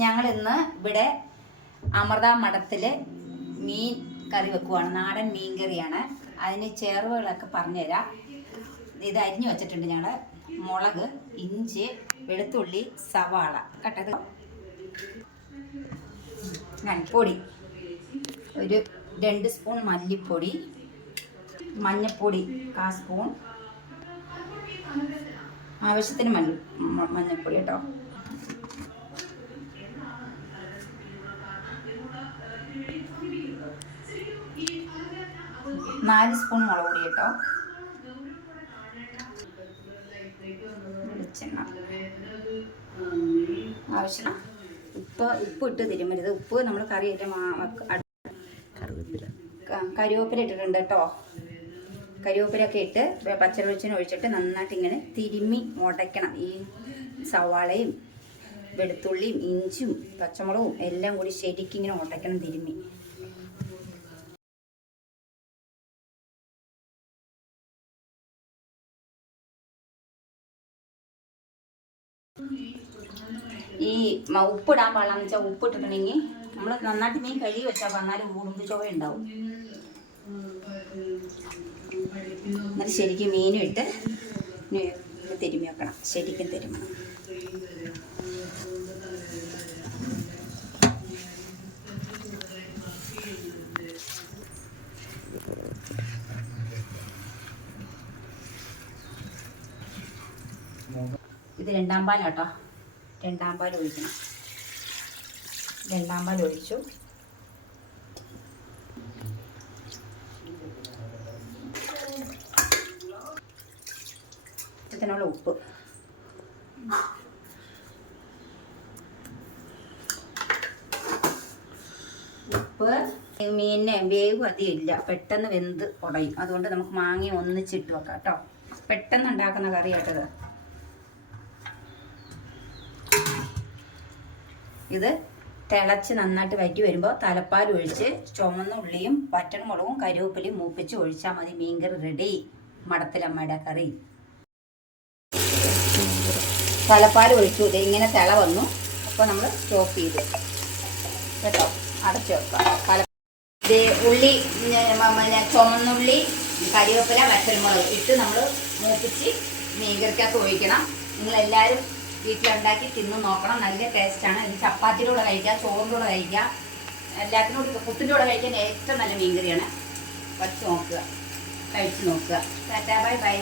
ഞങ്ങൾ ഇന്ന് ഇവിടെ അമൃത മഠത്തില് മീൻ കറി വെക്കുവാണ്. നാടൻ മീൻ കറിയാണ്. അതിന് ചേർവകളൊക്കെ പറഞ്ഞുതരാം. ഇത് അരിഞ്ഞു വെച്ചിട്ടുണ്ട് ഞങ്ങൾ. മുളക്, ഇഞ്ചി, വെളുത്തുള്ളി, സവാള കട്ടത്, പൊടി, ഒരു 2 സ്പൂൺ മല്ലിപ്പൊടി, മഞ്ഞൾപ്പൊടി 1/4 സ്പൂൺ, ആവശ്യത്തിന് മഞ്ഞൾപ്പൊടി കേട്ടോ, നാല് സ്പൂൺ മുളക് പൊടി കേട്ടോ, വെളിച്ചെണ്ണ ആവശ്യം, ഉപ്പ് ഇട്ട് തിരുമരുത്. ഉപ്പ് നമ്മൾ കറി കരിവേപ്പില ഇട്ടിട്ടുണ്ട് കേട്ടോ. കരിവേപ്പിലൊക്കെ ഇട്ട് പച്ചവെളിച്ചെണ്ണ ഒഴിച്ചിട്ട് നന്നായിട്ട് ഇങ്ങനെ തിരുമ്മി ഉടയ്ക്കണം. ഈ സവാളയും വെളുത്തുള്ളിയും ഇഞ്ചും പച്ചമുളകും എല്ലാം കൂടി ശരിക്കും ഇങ്ങനെ ഉടയ്ക്കണം, തിരുമ്മി. ഈ ഉപ്പിടാൻ പാടില്ലെന്ന് വെച്ചാൽ ഉപ്പിട്ടിട്ടുണ്ടെങ്കിൽ നമ്മൾ നന്നായിട്ട് മീൻ കഴുകി വെച്ചാൽ വന്നാലും ഉടുമ്പ് ചുവ ഉണ്ടാവും. എന്നിട്ട് ശരിക്കും മീനും ഇട്ട് തിരുമ്മി വെക്കണം, ശരിക്കും തിരുമ്മണം. ഇത് 2-ാം പാൽ കേട്ടോ. 2-ാം പാൽ ഒഴിക്കണം. 2-ാം പാൽ ഒഴിച്ചു. ഇതിനുള്ള ഉപ്പ്, മീനിന് വേവ് അധികം ഇല്ല, പെട്ടെന്ന് വെന്ത് ഉടയും. അതുകൊണ്ട് നമുക്ക് മാങ്ങ ഒന്നിച്ചിട്ട് വെക്കാം കേട്ടോ. പെട്ടെന്ന് ഉണ്ടാക്കുന്ന കറി കേട്ടത്. ഇത് തിളച്ച് നന്നായിട്ട് വറ്റി വരുമ്പോൾ തലപ്പാൽ ഒഴിച്ച് ചുവന്ന ഉള്ളിയും വറ്റൽമുളകും കരിവേപ്പിലയും മൂപ്പിച്ച് ഒഴിച്ചാൽ മതി. മീൻകറി റെഡി. മഠത്തിലമ്മയുടെ കറി. തലപ്പാൽ ഒഴിച്ചു. ഇത് ഇങ്ങനെ തിള വന്നു. അപ്പോൾ നമ്മൾ സ്റ്റോപ്പ് ചെയ്തു കേട്ടോ, അടച്ചു വെക്കാം. ഉള്ളി, ചുവന്നുള്ളി, കരിവേപ്പില, വറ്റൽമുളക് ഇട്ട് നമ്മൾ മൂപ്പിച്ച് മീൻകറിക്കകത്ത് ഒഴിക്കണം. നിങ്ങളെല്ലാവരും വീട്ടിലുണ്ടാക്കി തിന്ന് നോക്കണം. നല്ല ടേസ്റ്റാണ്. ഇത് ചപ്പാത്തിയുടെ കൂടെ കഴിക്കുക, ചോറിൻ്റെ കൂടെ കഴിക്കുക, എല്ലാത്തിനോട് പുട്ടിൻ്റെ കൂടെ കഴിക്കാൻ ഏറ്റവും നല്ല മീൻകറിയാണ്. കഴിച്ച് നോക്കുക. Tata, bye bye.